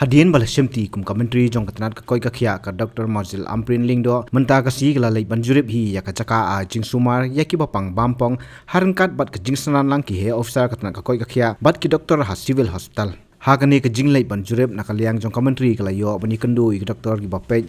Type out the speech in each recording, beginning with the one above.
Hadien bala shemti kum commentary jong katnat ka koi ka khia ka Dr. Marcel Amprin Lingdo menta ka si gala lei banjurip hi ya ka chaka a jingsumar ya ki bapang bampong haran kat bat ka jingsanan lang ki he officer katnat ka koi ka khia bat ki doctor ha civil hospital ha ka ne ka jinglei banjurip na ka liang jong commentary kala yo bani kandu i doctor ki bapej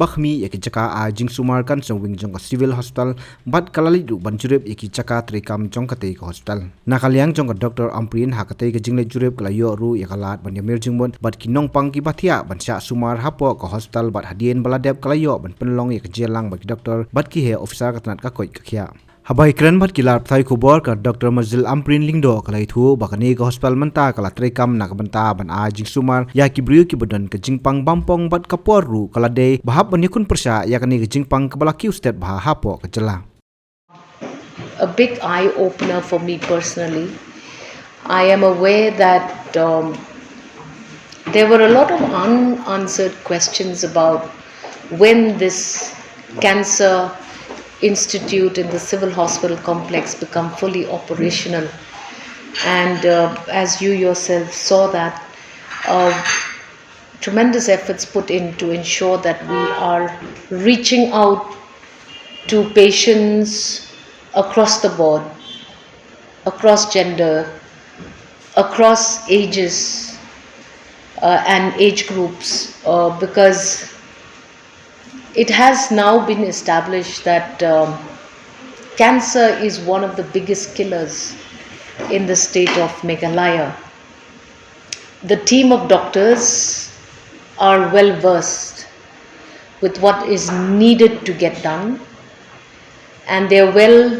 bakhmi ya ki chaka a jingsumar kan songwing jong ka civil hospital bat kalali du banjurip ya ki chaka trikam jong ka te ka hospital na ka liang jong ka Dr. Amprin ha ka te ka jinglei jurip kala yo ru ya ka lat ban yamir jingbon bat ki nongpang ki bathia ban sha sumar hapo ka hospital bat hadien baladep kala yo ban penlong ya ka jelang bat ki doctor bat ki he officer katnat ka koi ka khia Habai kran bat kilar thai khubor ka Dr. Marcel Amprin Lingdo kalai thu bakani ka hospital manta kala trekam nak banta ban a jingsumar ya ki briu ki bodan ka jingpang bampong bat kapor ru kala de bahap ban yakun persha ya kani ka jingpang ka balaki state bah hapo ka jela. A big eye opener for me personally. I am aware that there were a lot of unanswered questions about when this cancer institute in the civil hospital complex become fully operational, and as you yourself saw that tremendous efforts put in to ensure that we are reaching out to patients across the board, across gender, across ages and age groups, because it has now been established that cancer is one of the biggest killers in the state of Meghalaya. The team of doctors are well versed with what is needed to get done, and they are well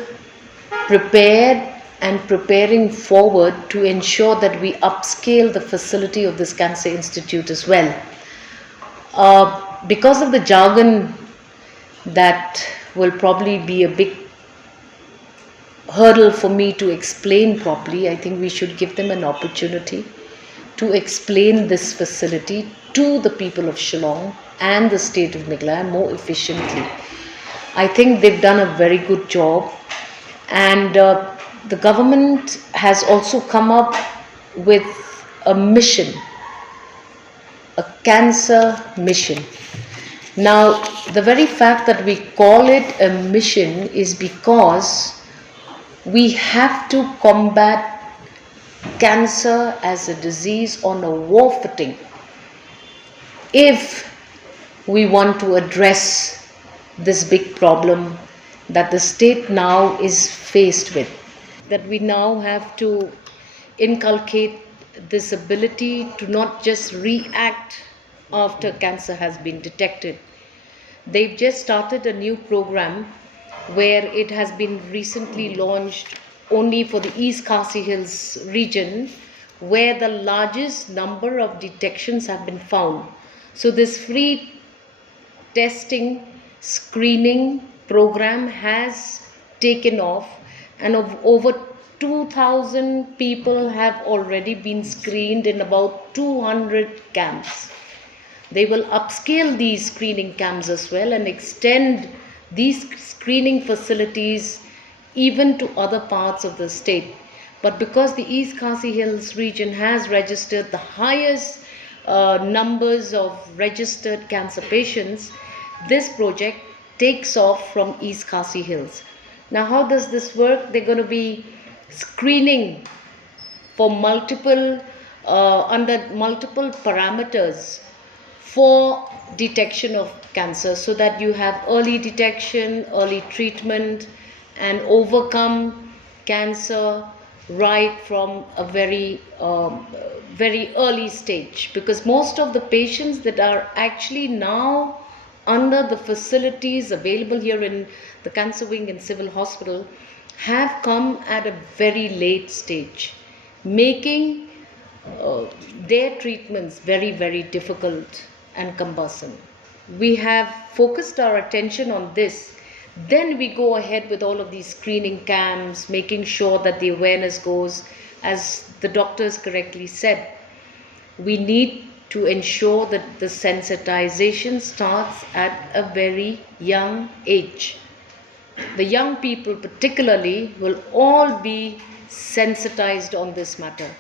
prepared and preparing forward to ensure that we upscale the facility of this cancer institute as well. Because of the jargon that will probably be a big hurdle for me to explain properly, I think we should give them an opportunity to explain this facility to the people of Shillong and the state of Meghalaya more efficiently. I think they've done a very good job, and the government has also come up with a mission, a cancer mission. Now, the very fact that we call it a mission is because we have to combat cancer as a disease on a war footing if we want to address this big problem that the state now is faced with. That we now have to inculcate this ability to not just react after cancer has been detected. They've just started a new program where it has been recently launched only for the East Khasi Hills region, where the largest number of detections have been found. So this free testing screening program has taken off, and over 2,000 people have already been screened in about 200 camps. They will upscale these screening camps as well and extend these screening facilities even to other parts of the state. But because the East Khasi Hills region has registered the highest numbers of registered cancer patients, this project takes off from East Khasi Hills. Now, how does this work? They're going to be screening for under multiple parameters for detection of cancer, so that you have early detection, early treatment, and overcome cancer right from a very early stage. Because most of the patients that are actually now under the facilities available here in the cancer wing in civil hospital have come at a very late stage, making their treatments very, very difficult and cumbersome. We have focused our attention on this. Then we go ahead with all of these screening camps, making sure that the awareness goes. As the doctors correctly said, we need to ensure that the sensitization starts at a very young age. The young people particularly will all be sensitized on this matter.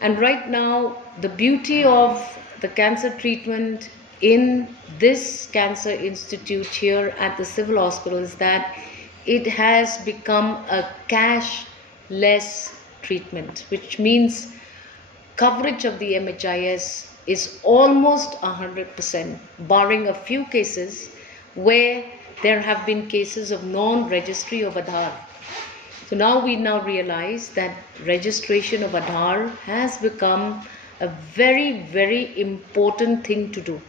And right now, the beauty of the cancer treatment in this cancer institute here at the civil hospital is that it has become a cashless treatment, which means coverage of the MHIS is almost 100%, barring a few cases where there have been cases of non-registry of Aadhaar. So now we realize that registration of Aadhaar has become a very, very important thing to do.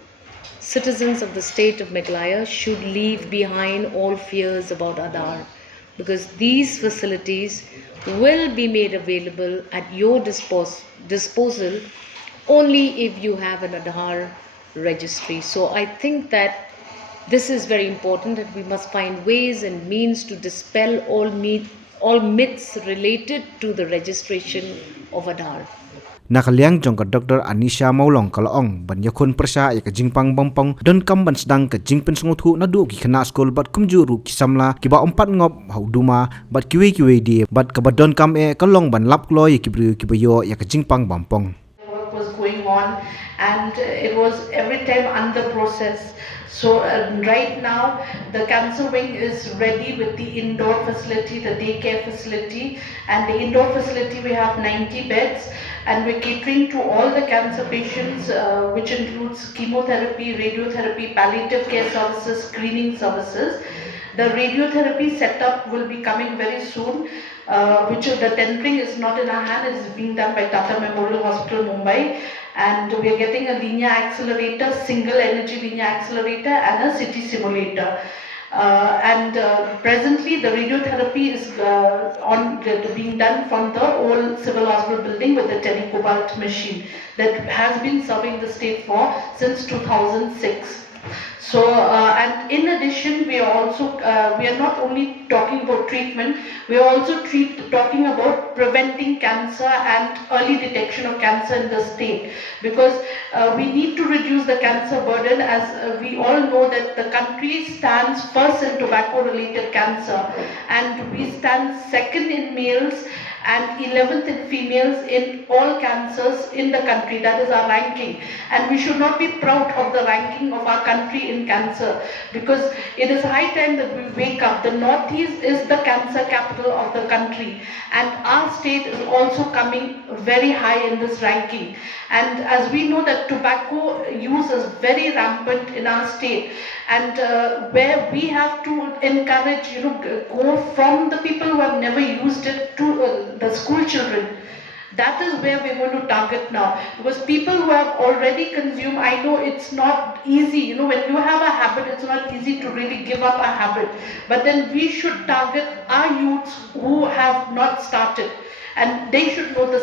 Citizens of the state of Meghalaya should leave behind all fears about Aadhaar, because these facilities will be made available at your disposal only if you have an Aadhaar registry. So I think that this is very important, that we must find ways and means to dispel all myths related to the registration of Aadhaar. Nakaliang jong ka Dr. Anisha Maulong kalaong ban ïakhun pyrshah ya ka jingpang bampong donkam ban sedang ka pynsngewthuh naduh ki khynnah skul bat kumjuru ki samla ki ba empat ngop hauduma bat kiwe di bat ka donkam kalong ban lap klo ya ki bru ki bayo ya ka jingpang bampong. Work was going on, and it was every time under process. So right now the cancer wing is ready with the indoor facility, the daycare facility, and the indoor facility we have 90 beds, and we're catering to all the cancer patients, which includes chemotherapy, radiotherapy, palliative care services, screening services. The radiotherapy setup will be coming very soon, which the tendering is not in our hand, it is being done by Tata Memorial Hospital, Mumbai. And we are getting a linear accelerator, single energy linear accelerator, and a city simulator. Presently the radiotherapy is being done from the old civil hospital building with the telecobalt machine that has been serving the state for since 2006. So, and in addition, we are also we are not only talking about treatment, we are also talking about preventing cancer and early detection of cancer in the state, because we need to reduce the cancer burden, as we all know that the country stands first in tobacco-related cancer, and we stand second in males and 11th in females in all cancers in the country. That is our ranking, and we should not be proud of the ranking of our country in cancer, because it is high time that we wake up. The Northeast is the cancer capital of the country, and our state is also coming very high in this ranking. And as we know that tobacco use is very rampant in our state, and where we have to encourage, go from the people who have never used it to the school children. That is where we're going to target now, because people who have already consumed, I know it's not easy, when you have a habit, it's not easy to really give up a habit, but then we should target our youths who have not started, and they should know the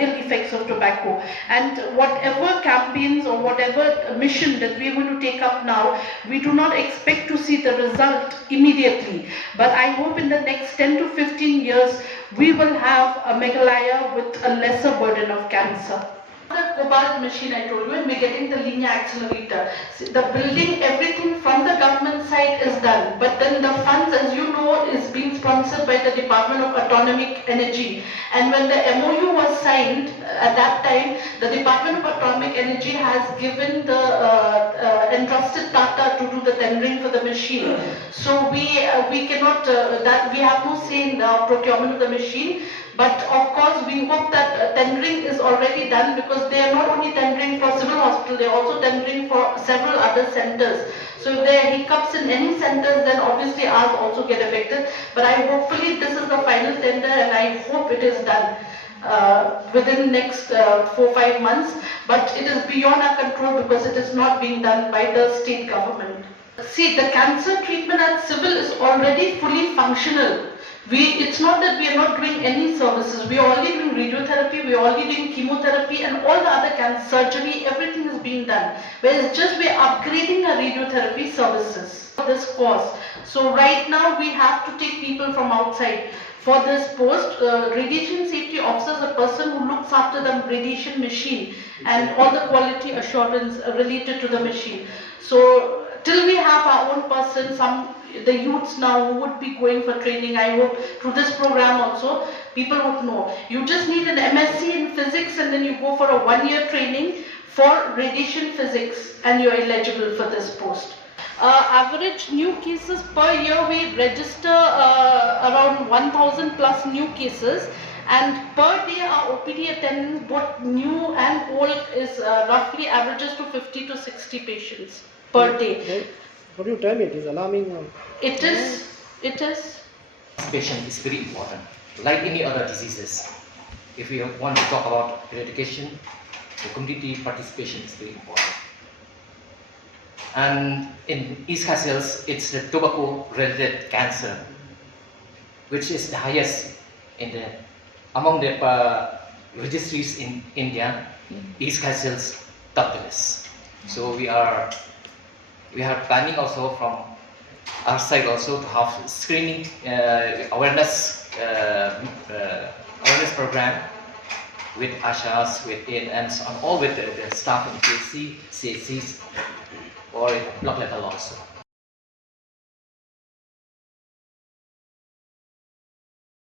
ill effects of tobacco. And whatever campaigns or whatever mission that we are going to take up now, we do not expect to see the result immediately, but I hope in the next 10 to 15 years we will have a Meghalaya with a lesser burden of cancer. The cobalt machine I told you, and we're getting the linear accelerator. The building, everything from the government side is done, but then the funds, as you know, is being sponsored by the Department of Atomic Energy. And when the MOU was signed, at that time, the Department of Atomic Energy has given the entrusted Tata to do the tendering for the machine. So we cannot, we have no say in the procurement of the machine. But of course, we hope that tendering is already done, because they are not only tendering for civil hospital, they are also tendering for several other centers. So if there are hiccups in any centers, then obviously ours also get affected. But hopefully this is the final tender, and I hope it is done within the next 4-5 months. But it is beyond our control, because it is not being done by the state government. See, the cancer treatment at civil is already fully functional. It's not that we are not doing any services. We are already doing radiotherapy, we are already doing chemotherapy, and all the other cancer surgery, everything is being done. Whereas just we are upgrading our radiotherapy services for this course. So right now we have to take people from outside. For this post, radiation safety officer is a person who looks after the radiation machine and all the quality assurance related to the machine. So till we have our own person, the youths now who would be going for training, I hope through this program also, people would know. You just need an MSc in physics, and then you go for a 1-year training for radiation physics and you are eligible for this post. Average new cases per year, we register around 1000 plus new cases, and per day our OPD attendance, both new and old, is roughly averages to 50 to 60 patients per day. What do you tell me? It is alarming. It is. Participation is very important, like any other diseases. If we want to talk about eradication, the community participation is very important. And in East Castles, it's the tobacco-related cancer, which is the highest among the registries in India. East Castles top the list. So we are planning also from our side also to have screening awareness program with ASHAs, with ANMs, and all with the staff in PHC, CHCs, or block level also.